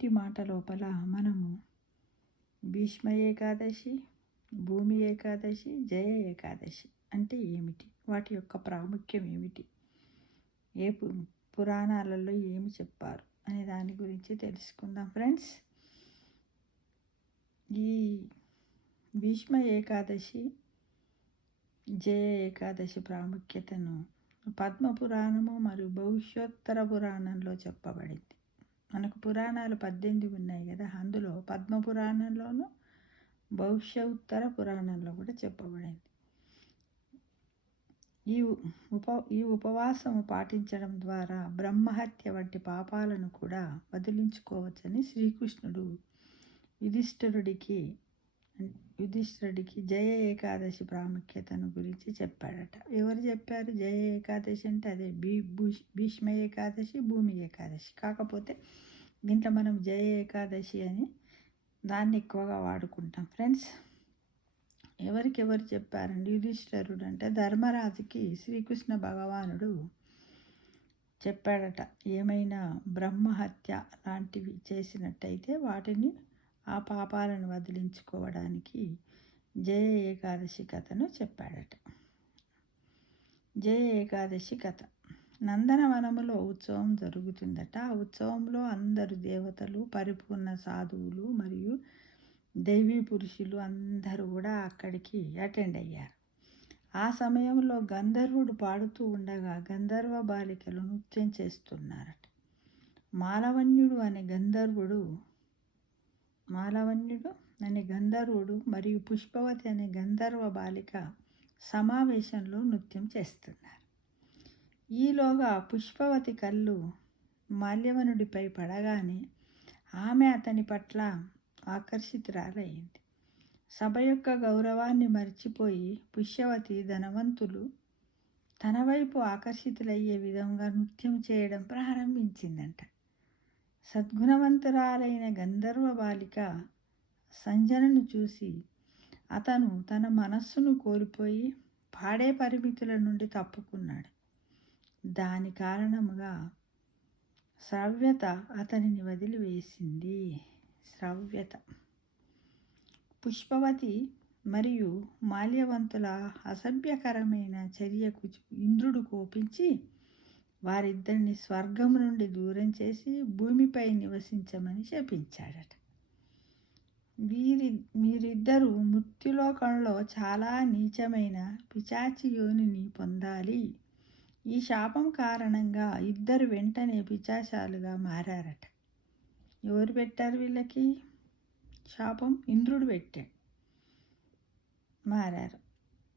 నేటి మాట లోపల మనము భీష్మ ఏకాదశి, భూమి ఏకాదశి, జయ ఏకాదశి అంటే ఏమిటి, వాటి యొక్క ప్రాముఖ్యం ఏమిటి, ఏ పురాణాలలో ఏమి చెప్పారు అనే దాని గురించి తెలుసుకుందాం ఫ్రెండ్స్. ఈ భీష్మ ఏకాదశి, జయ ఏకాదశి ప్రాముఖ్యతను పద్మపురాణము మరియు భవిష్యోత్తర పురాణంలో చెప్పబడింది. మనకు పురాణాలు 18 ఉన్నాయి కదా, అందులో పద్మపురాణంలోను భవిష్యోత్తర పురాణంలో కూడా చెప్పబడింది. ఈ ఉపవాసము పాటించడం ద్వారా బ్రహ్మహత్య వంటి పాపాలను కూడా వదిలించుకోవచ్చని శ్రీకృష్ణుడు యుధిష్ఠిరుడికి జయ ఏకాదశి ప్రాముఖ్యతను గురించి చెప్పాడట. ఎవరు చెప్పారు? జయ ఏకాదశి అంటే అదే భీష్మ ఏకాదశి, భూమి ఏకాదశి. కాకపోతే దీంట్లో మనం జయ ఏకాదశి అని దాన్ని ఎక్కువగా వాడుకుంటాం ఫ్రెండ్స్. ఎవరు చెప్పారండి? యుధిష్ఠిరుడు అంటే ధర్మరాజుకి శ్రీకృష్ణ భగవానుడు చెప్పాడట. ఏమైనా బ్రహ్మహత్య లాంటివి చేసినట్టయితే వాటిని, ఆ పాపాలను వదిలించుకోవడానికి జయ ఏకాదశి కథను చెప్పాడట. జయ ఏకాదశి కథ. నందనవనములో ఉత్సవం జరుగుతుందట. ఆ ఉత్సవంలో అందరు దేవతలు, పరిపూర్ణ సాధువులు మరియు దైవీ పురుషులు అందరూ కూడా అక్కడికి అటెండ్ అయ్యారు. ఆ సమయంలో గంధర్వుడు పాడుతూ ఉండగా గంధర్వ బాలికలు నృత్యం చేస్తున్నారట. మాలవన్యుడు అనే గంధర్వుడు మరియు పుష్పవతి అనే గంధర్వ బాలిక సమావేశంలో నృత్యం చేస్తున్నారు. ఈలోగా పుష్పవతి కళ్ళు మాల్యవనుడిపై పడగానే ఆమె అతని పట్ల ఆకర్షితురాలయ్యింది. సభ యొక్క గౌరవాన్ని మర్చిపోయి పుష్పవతి ధనవంతులు తన వైపు ఆకర్షితులయ్యే విధంగా నృత్యం చేయడం ప్రారంభించిందంట. సద్గుణవంతురాలైన గంధర్వ బాలిక సంజనను చూసి అతను తన మనస్సును కోల్పోయి పాడే పరిమితుల నుండి తప్పుకున్నాడు. దాని కారణముగా శ్రవ్యత అతనిని వదిలివేసింది. పుష్పవతి మరియు మాల్యవంతుల అసభ్యకరమైన చర్యకు ఇంద్రుడు కోపించి వారిద్దరిని స్వర్గం నుండి దూరం చేసి భూమిపై నివసించమని శపించాడట. మీరిద్దరూ మృత్యులోకంలో చాలా నీచమైన పిశాచి యోనిని పొందాలి. ఈ శాపం కారణంగా ఇద్దరు వెంటనే పిశాచాలుగా మారారట. ఎవరు పెట్టారు వీళ్ళకి శాపం? ఇంద్రుడు పెట్టాడు. మారారు.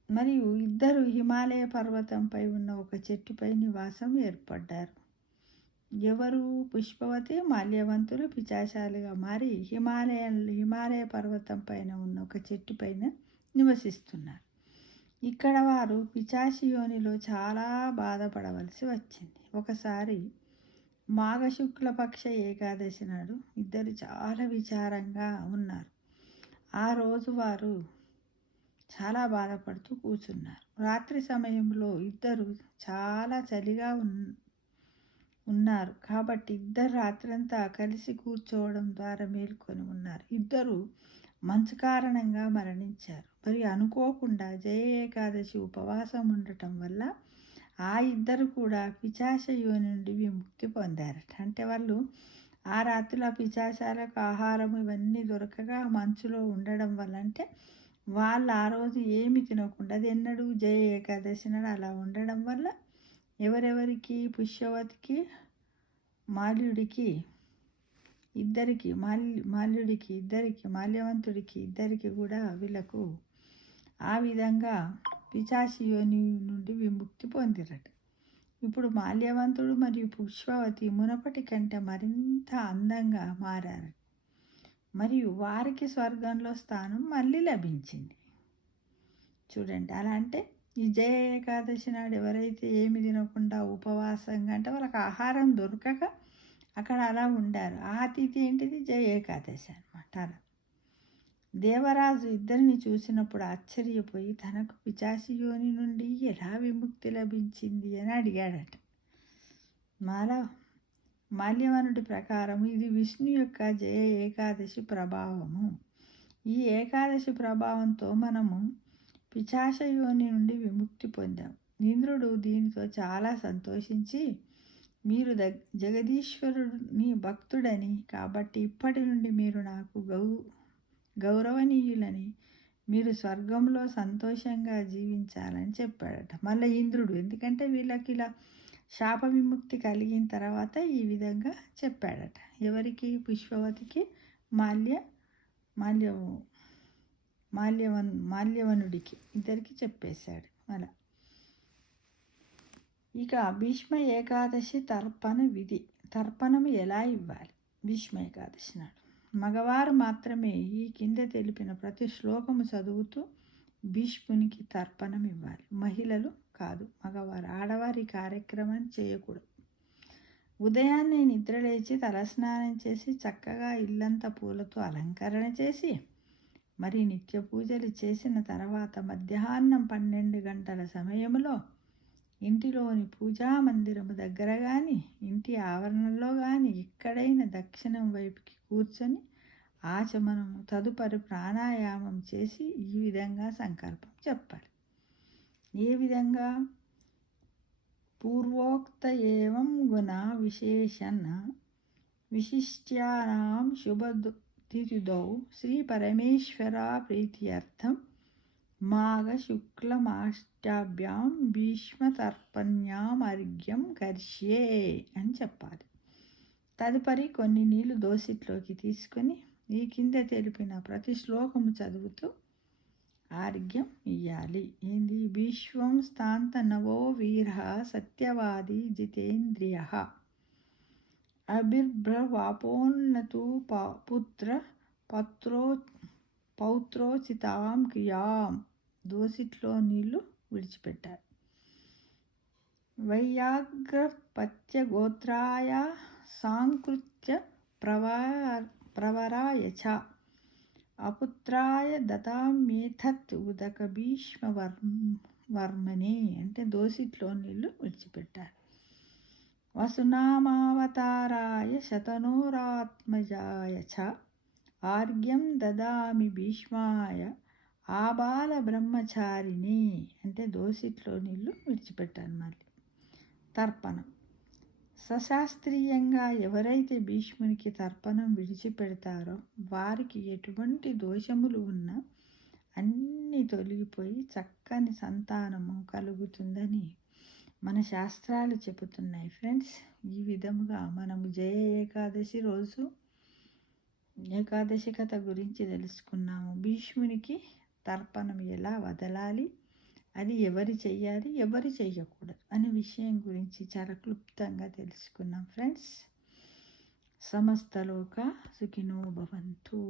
మరియు ఇద్దరు హిమాలయ పర్వతంపై ఉన్న ఒక చెట్టుపై నివాసం ఏర్పడ్డారు. ఎవరు? పుష్పవతి, మాల్యవంతులు పిశాచాలుగా మారి హిమాలయ పర్వతం పైన ఉన్న ఒక చెట్టు పైన నివసిస్తున్నారు. ఇక్కడ వారు పిశాచి యోనిలో చాలా బాధపడవలసి వచ్చింది. ఒకసారి మాఘశుక్లపక్ష ఏకాదశి నాడు ఇద్దరు చాలా విచారంగా ఉన్నారు. ఆ రోజు వారు చాలా బాధపడుతూ కూర్చున్నారు. రాత్రి సమయంలో ఇద్దరు చాలా చలిగా ఉన్నారు కాబట్టి ఇద్దరు రాత్రంతా కలిసి కూర్చోవడం ద్వారా మేల్కొని ఉన్నారు. ఇద్దరు మంచు కారణంగా మరణించారు. మరి అనుకోకుండా జయ ఏకాదశి ఉపవాసం ఉండటం వల్ల ఆ ఇద్దరు కూడా పిశాచ యోని నుండి విముక్తి పొందారట. అంటే వాళ్ళు ఆ రాత్రిలో పిశాచాలకు ఆహారం ఇవన్నీ దొరకగా మంచులో ఉండడం వల్ల, అంటే వాళ్ళు ఆ రోజు ఏమి తినకుండా, అది ఎన్నడూ జయ ఏకాదశి నాడు అలా ఉండడం వల్ల ఎవరెవరికి? పుష్యవతికి, మాల్యుడికి ఇద్దరికి, మాల్యవంతుడికి ఇద్దరికి కూడా వీళ్ళకు ఆ విధంగా పిశాచి యోని నుండి విముక్తి పొందిరట. ఇప్పుడు మాల్యవంతుడు మరియు పుష్పవతి మునపటి కంటే మరింత అందంగా మారారు మరియు వారికి స్వర్గంలో స్థానం మళ్ళీ లభించింది. చూడండి, అలా అంటే ఈ జయ ఏకాదశి నాడు ఎవరైతే ఏమి తినకుండా ఉపవాసంగా, అంటే వాళ్ళకి ఆహారం దొరకక అక్కడ అలా ఉండారు. ఆ తిథి ఏంటిది? జయ ఏకాదశి అనమాట. అలా దేవరాజు ఇద్దరిని చూసినప్పుడు ఆశ్చర్యపోయి తనకు పిశాచి యోని నుండి ఎలా విముక్తి లభించింది అని అడిగాడట. మాల్యవనుడి ప్రకారం ఇది విష్ణు యొక్క జయ ఏకాదశి ప్రభావము. ఈ ఏకాదశి ప్రభావంతో మనము పిశాచయోని నుండి విముక్తి పొందాం. ఇంద్రుడు దీనితో చాలా సంతోషించి, మీరు జగదీశ్వరుని భక్తుడని, కాబట్టి ఇప్పటి నుండి మీరు నాకు గౌరవనీయులని, మీరు స్వర్గంలో సంతోషంగా జీవించాలని చెప్పాడట. మళ్ళీ ఇంద్రుడు, ఎందుకంటే వీళ్ళకి ఇలా శాప విముక్తి కలిగిన తర్వాత ఈ విధంగా చెప్పాడట. ఎవరికి? పుష్పవతికి, మాల్యవనుడికి ఇద్దరికి చెప్పేశాడు. అలా ఇక భీష్మ ఏకాదశి తర్పణ విధి. తర్పణం ఎలా ఇవ్వాలి? భీష్మ ఏకాదశి నాడు మగవారు మాత్రమే ఈ కింద తెలిపిన ప్రతి శ్లోకము చదువుతూ భీష్మునికి తర్పణం ఇవ్వాలి. మహిళలు కాదు, మగవారు. ఆడవారి కార్యక్రమం చేయకూడదు. ఉదయాన్నే నిద్రలేచి తలస్నానం చేసి చక్కగా ఇల్లంతా పూలతో అలంకరణ చేసి మరి నిత్య పూజలు చేసిన తర్వాత మధ్యాహ్నం 12 గంటల సమయంలో ఇంటిలోని పూజా మందిరము దగ్గర కానీ ఇంటి ఆవరణలో కానీ ఎక్కడైనా దక్షిణం వైపుకి కూర్చొని ఆచమనము తదుపరి ప్రాణాయామం చేసి ఈ విధంగా సంకల్పం చెప్పాలి. ఏ విధంగా? పూర్వోక్త ఏవం గుణ విశేషణ విశిష్ట్యానాం శుభతిథౌ శ్రీ పరమేశ్వర ప్రీత్యర్థం మాఘ శుక్లమాష్టాభ్యాం భీష్మతర్పణ్యాం అర్ఘ్యం కరిష్యే అని చెప్పాలి. తదుపరి కొన్ని నీళ్లు దోసిట్లోకి తీసుకొని ఈ కింద తెలిపిన ప్రతి శ్లోకము చదువుతూ ఆర్ఘ్యం ఇయ్యాలి. ఏంది? భీష్మం స్థాంత నవో వీర సత్యవాది జితేంద్రియ అభిర్భ్రవాపోన్నతు పుత్ర పౌత్రోచితాం క్రియాం. దోసిట్లో నీళ్లు విడిచిపెట్టారు. వైయాగ్రపత్య గోత్రాయ సాంకృత్య ప్రవరాయ చ అపుత్రాయ దతామ్యేతత్ ఉదక భీష్మవర్మనే. అంటే దోసిట్లో నీళ్లు విడిచిపెట్టారు. వసునామావతారాయ శతనోరాత్మజాయ చ ఆర్ఘ్యం దదామి భీష్మాయ ఆబాల బ్రహ్మచారిణి. అంటే దోసిట్లో నీళ్లు విడిచిపెట్టాను. మళ్ళీ తర్పణం. సశాస్త్రీయంగా ఎవరైతే భీష్మునికి తర్పణం విడిచిపెడతారో వారికి ఎటువంటి దోషములు ఉన్నా అన్నీ తొలగిపోయి చక్కని సంతానము కలుగుతుందని మన శాస్త్రాలు చెబుతున్నాయి. ఫ్రెండ్స్, ఈ విధముగా మనము జయ ఏకాదశి రోజు ఏకాదశి కథ గురించి తెలుసుకున్నాము. భీష్మునికి తర్పణం ఎలా వదలాలి, అది ఎవరు చెయ్యాలి, ఎవరు చెయ్యకూడదు అనే విషయం గురించి చాలా క్లుప్తంగా తెలుసుకున్నాం. ఫ్రెండ్స్, సమస్తలోక సుఖినో భవంతు.